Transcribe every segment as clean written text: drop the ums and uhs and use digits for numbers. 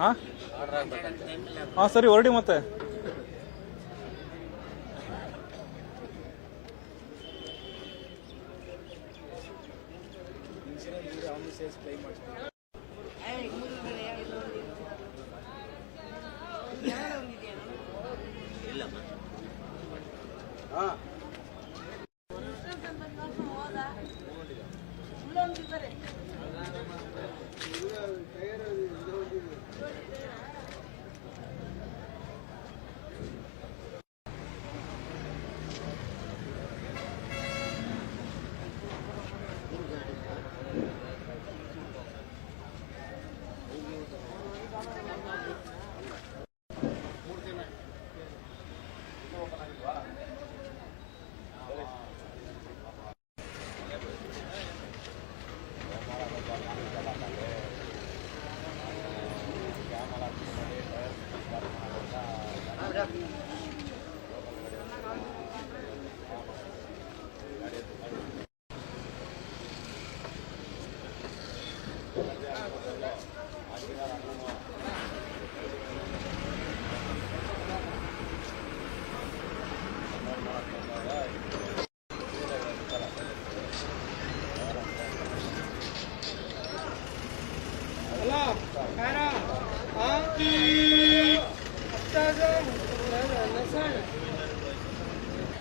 ಹಾಂ ಹಾಂ ಸರಿ ಹೊರಡಿ ಮತ್ತೆ.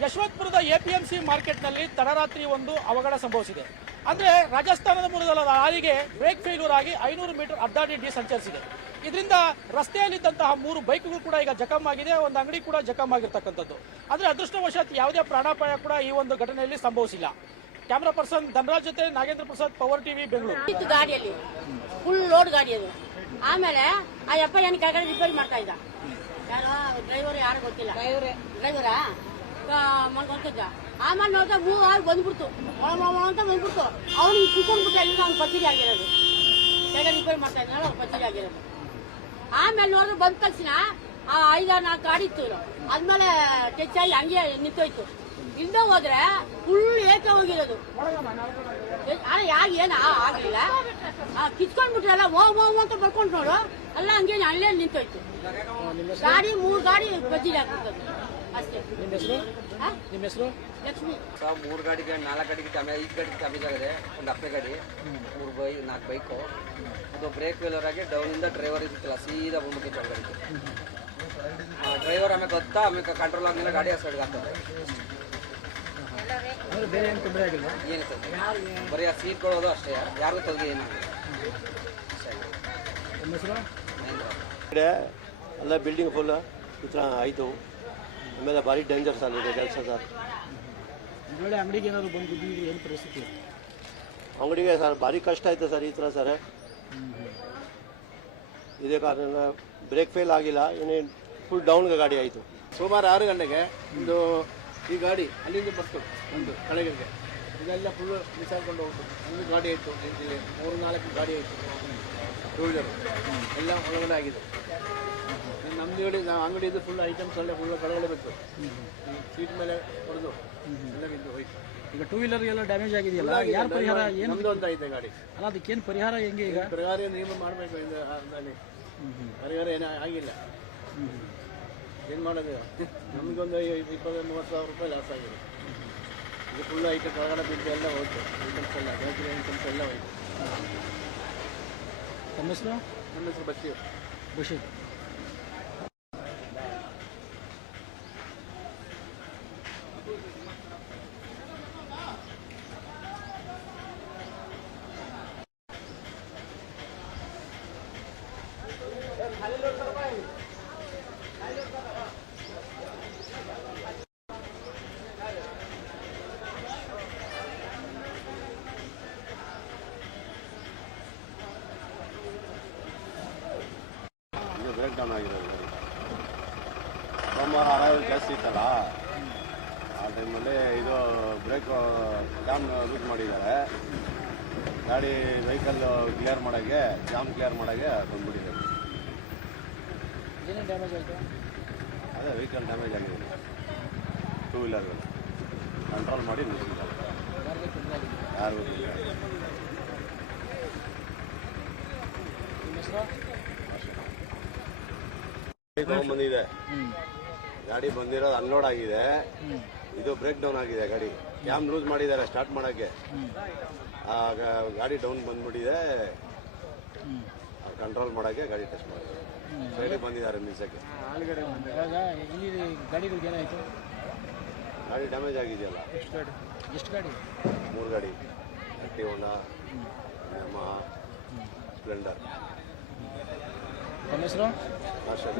ಯಶವಂತಪುರದ ಎಪಿಎಂಸಿ ಮಾರ್ಕೆಟ್ನಲ್ಲಿ ತಡರಾತ್ರಿ ಒಂದು ಅವಘಡ ಸಂಭವಿಸಿದೆ. ಅಂದ್ರೆ ರಾಜಸ್ಥಾನದ ಮೂಲದ ಲಾರಿಗೆ ಬ್ರೇಕ್ ಫೇಲ್ಯೂರ್ ಆಗಿ 500 ಮೀಟರ್ ಅಡ್ಡಾದಿಡ್ಡಿ ಸಂಚರಿಸಿದೆ. ಇದರಿಂದ ರಸ್ತೆಯಲ್ಲಿದ್ದಂತಹ 3 ಬೈಕ್ಗಳು ಕೂಡ ಈಗ ಜಖಂ ಆಗಿದೆ, ಒಂದು ಅಂಗಡಿ ಕೂಡ ಜಖಂ ಆಗಿರ್ತಕ್ಕಂಥದ್ದು. ಆದರೆ ಅದೃಷ್ಟವಶಾತ್ ಯಾವುದೇ ಪ್ರಾಣಾಪಾಯ ಕೂಡ ಈ ಒಂದು ಘಟನೆಯಲ್ಲಿ ಸಂಭವಿಸಿಲ್ಲ. ಕ್ಯಾಮರಾ ಪರ್ಸನ್ ಧನರಾಜ್ ಜೊತೆ ನಾಗೇಂದ್ರ ಪ್ರಸಾದ್, ಪವರ್ ಟಿವಿ, ಬೆಂಗಳೂರು. ಗಾಡಿಯಲ್ಲಿ ಫುಲ್ ಲೋಡ್ ಗಾಡಿ ಅದು. ಆಮೇಲೆ ಆ ಯಪ್ಪ ಏನು ಕೆಳಗಡೆ ರಿಪೇರಿ ಮಾಡ್ತಾ ಇದ್ದ. ಯಾರೋ ಡ್ರೈವರ್ ಯಾರು ಗೊತ್ತಿಲ್ಲ, ಡ್ರೈವರಾ ಮಾಡ್ಕೊಂತಿದ್ದ. ಆಮೇಲೆ ನೋಡಿದ್ರೆ ಮೂವ್ ಆಗಿ ಬಂದ್ಬಿಡ್ತು, ಅಂತ ಬಂದ್ಬಿಡ್ತು. ಅವ್ನಿಗೆ ಕುತ್ಕೊಂಡ್ಬಿಟ್ಟ, ಇಲ್ಲ ಅವ್ನು ಪಚೇರಿ ಆಗಿರೋದು, ಕೆಳಗಡೆ ರಿಪೇರಿ ಮಾಡ್ತಾ ಇದ್ದ, ಅವ್ನು ಪಚೇರಿ ಆಗಿರೋದು. ಆಮೇಲೆ ನೋಡಿದ್ರೆ ಬಂದ ತಕ್ಷಣ 5-4 ಗಾಡಿ ಇತ್ತು. ಆದ್ಮೇಲೆ ಟೆಚ್ಚಾಗಿ ಹಂಗೆ ನಿಂತೋಯ್ತು. ಇಲ್ದ ಹೋದ್ರೆ ಫುಲ್ ಏಕೆ ಹೋಗಿರೋದು. ಯಾರು ಏನು ಆಗ್ಲಿಲ್ಲ, ಕಿತ್ಕೊಂಡ್ಬಿಟ್ರಲ್ಲ, ಅಂತ ಬರ್ಕೊಂಡು ನೋಡು, ಎಲ್ಲ ಹಂಗೆ ಅಲ್ಲೇ ನಿಂತೋಯ್ತು. ಗಾಡಿ 3 ಗಾಡಿ ಬಜ್ಜಿಲಿ ಹಾಕ್ಬಿಟ್ಟದು ಅಷ್ಟೇ. ನಿಮ್ಮ ಹೆಸರು? ಲಕ್ಷ್ಮಿ. 3 ಗಾಡಿಗೆ 4 ಗಾಡಿಗೆ ಡ್ಯಾಮೇಜ್, 5 ಗಾಡಿಗೆ ಡ್ಯಾಮೇಜ್ ಆಗಿದೆ. ಒಂದು ಅಪ್ಪೆ ಗಾಡಿ, 4 ಬೈಕು. ಅದು ಬ್ರೇಕ್ ಫೇಲ್ಯೂರ್ ಆಗಿ ಡೌನಿಂದ ಡ್ರೈವರ್ ಇದ್ದಿಲ್ಲ, ಸೀದಾ ಬಂದ್ಬಿಟ್ಟಿತ್ತು ಗಾಡಿ. ಡ್ರೈವರ್ ಆಮೇಲೆ ಗೊತ್ತಾ, ಆಮೇಲೆ ಕಂಟ್ರೋಲ್ ಆಗಲಿಲ್ಲ, ಗಾಡಿ ಸೈಡ್ಗೆ ಆಗ್ತದೆ. ಬೇರೆ ಏನು ತೊಂದರೆ ಆಗಿಲ್ಲ, ಏನು ಬರೀ ಆ ಸೀಟ್ ಕೊಡೋದು ಅಷ್ಟೇ, ಯಾರಿಗೂ ತೊಂದರೆ ಏನಿಲ್ಲ. ನಿಮ್ಮ ಹೆಸರು? ಎಲ್ಲ ಬಿಲ್ಡಿಂಗ್ ಫುಲ್ ಈ ಥರ ಆಯಿತು. ಆಮೇಲೆ ಭಾರಿ ಡೇಂಜರ್ಸ್ ಆಗಿದೆ ಕೆಲಸ ಸರ್. ಒಳ್ಳೆ ಅಂಗಡಿಗೆ ಏನಾದ್ರು ಬಂದು ಬಿದ್ದಿದ್ರೆ ಏನು ಪರಿಸ್ಥಿತಿ? ಅಂಗಡಿಗೆ ಸರ್ ಭಾರಿ ಕಷ್ಟ ಆಯಿತು ಸರ್ ಈ ಥರ ಸರ್. ಇದೇ ಕಾರಣ ಬ್ರೇಕ್ ಫೇಲ್ ಆಗಿಲ್ಲ, ಏನೇನು ಫುಲ್ ಡೌನ್ಗೆ ಗಾಡಿ ಆಯಿತು. ಸುಮಾರು 6 ಗಂಟೆಗೆ ಒಂದು ಈ ಗಾಡಿ ಅಲ್ಲಿಂದ ಬರ್ತು, ಒಂದು ಕಳೆಗಳಿಗೆ ಇದೆಲ್ಲ ಫುಲ್ ಬಿಸಾಕೊಂಡು ಹೋಗ್ತು. ಒಂದು ಗಾಡಿ ಆಯಿತು, 3-4 ಗಾಡಿ ಆಯಿತು, 2 ವೀಲರು ಎಲ್ಲ ಒಳಗಡೆ ಆಗಿದೆ. ನಮ್ಮದು ಹೇಳಿ ನಾವು ಅಂಗಡಿದು ಫುಲ್ ಐಟಮ್ಸ್ ಎಲ್ಲ ಫುಲ್ ಕೆಳಗಡೆ ಬಿತ್ತು, ಸೀಟ್ ಮೇಲೆ ಹೊಡೆದು ಎಲ್ಲ ಬಿದ್ದು ಹೋಯ್ತು. ಈಗ 2 ವೀಲರ್ ಎಲ್ಲ ಡ್ಯಾಮೇಜ್ ಆಗಿದೆಯಲ್ಲ, ಯಾರು ಪರಿಹಾರ ಏನು? ನಮ್ಮದು ಅಂತ ಐತೆ ಗಾಡಿ. ಅಲ್ಲ, ಅದಕ್ಕೇನು ಪರಿಹಾರ ಹೆಂಗೆ? ಈಗ ಪರಿಹಾರ ನೀವು ಮಾಡಬೇಕು, ಅಲ್ಲಿ ಪರಿಹಾರ ಏನೂ ಆಗಿಲ್ಲ. ಏನು ಮಾಡೋದು? ನಮಗೊಂದು 20-30 ಸಾವಿರ ರೂಪಾಯಿ ಲಾಸ್ ಆಗಿದೆ. ಇದು ಫುಲ್ ಐಟಮ್ ಕೆಳಗಡೆ ಬಿದ್ದು ಎಲ್ಲ ಹೋಯ್ತು, ಐಟಮ್ಸ್ ಎಲ್ಲ, ಬೇಕರಿ ಐಟಮ್ಸ್ ಎಲ್ಲ ಹೋಯ್ತು. ತಮ್ಮ ಹೆಸರು? ನನ್ನ ಹೆಸರು ಬಶೀರ್. ಬಶೀರ್. ಬ್ರೇಕ್ ಡೌನ್ ಆಗಿರೋದು. ಸೋಮವಾರ ಅರೈವಲ್ ಜಾಸ್ತಿ ಇತ್ತಲ್ಲ, ಆ ಟೈಮಲ್ಲಿ ಇದು ಬ್ರೇಕ್ ಜಾಮ್ ಲೂಸ್ ಮಾಡಿದ್ದಾರೆ. ಗಾಡಿ ವೆಹಿಕಲ್ ಕ್ಲಿಯರ್ ಮಾಡೋಕ್ಕೆ, ಜಾಮ್ ಕ್ಲಿಯರ್ ಮಾಡೋಕ್ಕೆ ಬಂದ್ಬಿಟ್ಟಿದೆ. ಏನೇನು ಡ್ಯಾಮೇಜ್ ಆಯಿತು? ಅದೇ ವೆಹಿಕಲ್ ಡ್ಯಾಮೇಜ್ ಆಗಿದೆ, 2 ವೀಲರ್ಗಳು ಕಂಟ್ರೋಲ್ ಮಾಡಿ ನಿಲ್ಲಿಸಿದ್ದಾರೆ. ಯಾರಿಗೂ ನಿಮ್ಮ ಹೆಸರು? ಬಂದಿದೆ ಗಾಡಿ ಬಂದಿರೋದು ಅನ್ಲೋಡ್ ಆಗಿದೆ. ಇದು ಬ್ರೇಕ್ ಡೌನ್ ಆಗಿದೆ ಗಾಡಿ. ಕ್ಯಾಮ್ ಲೂಸ್ ಮಾಡಿದ್ದಾರೆ ಸ್ಟಾರ್ಟ್ ಮಾಡೋಕ್ಕೆ. ಗಾಡಿ ಡೌನ್ ಬಂದ್ಬಿಟ್ಟಿದೆ. ಕಂಟ್ರೋಲ್ ಮಾಡೋಕ್ಕೆ ಗಾಡಿ ಟೆಸ್ಟ್ ಮಾಡಿದ್ದಾರೆ. ಸೈಡಿಗೆ ಬಂದಿದ್ದಾರೆ ನಿಲ್ಸಕ್ಕೆ. ಗಾಡಿಗಳಿಗೆ ಏನಾಯಿತು? ಗಾಡಿ ಡ್ಯಾಮೇಜ್ ಆಗಿದೆಯಲ್ಲ. ಎಷ್ಟು ಗಾಡಿ? 3 ಗಾಡಿ. ಆಕ್ಟಿವ್ ಹೋಂಡಾ, ಯಮಹಾ, ಸ್ಪ್ಲೆಂಡರ್. ನಮ್ಮ ಹೆಸರು? ಆಶಾ.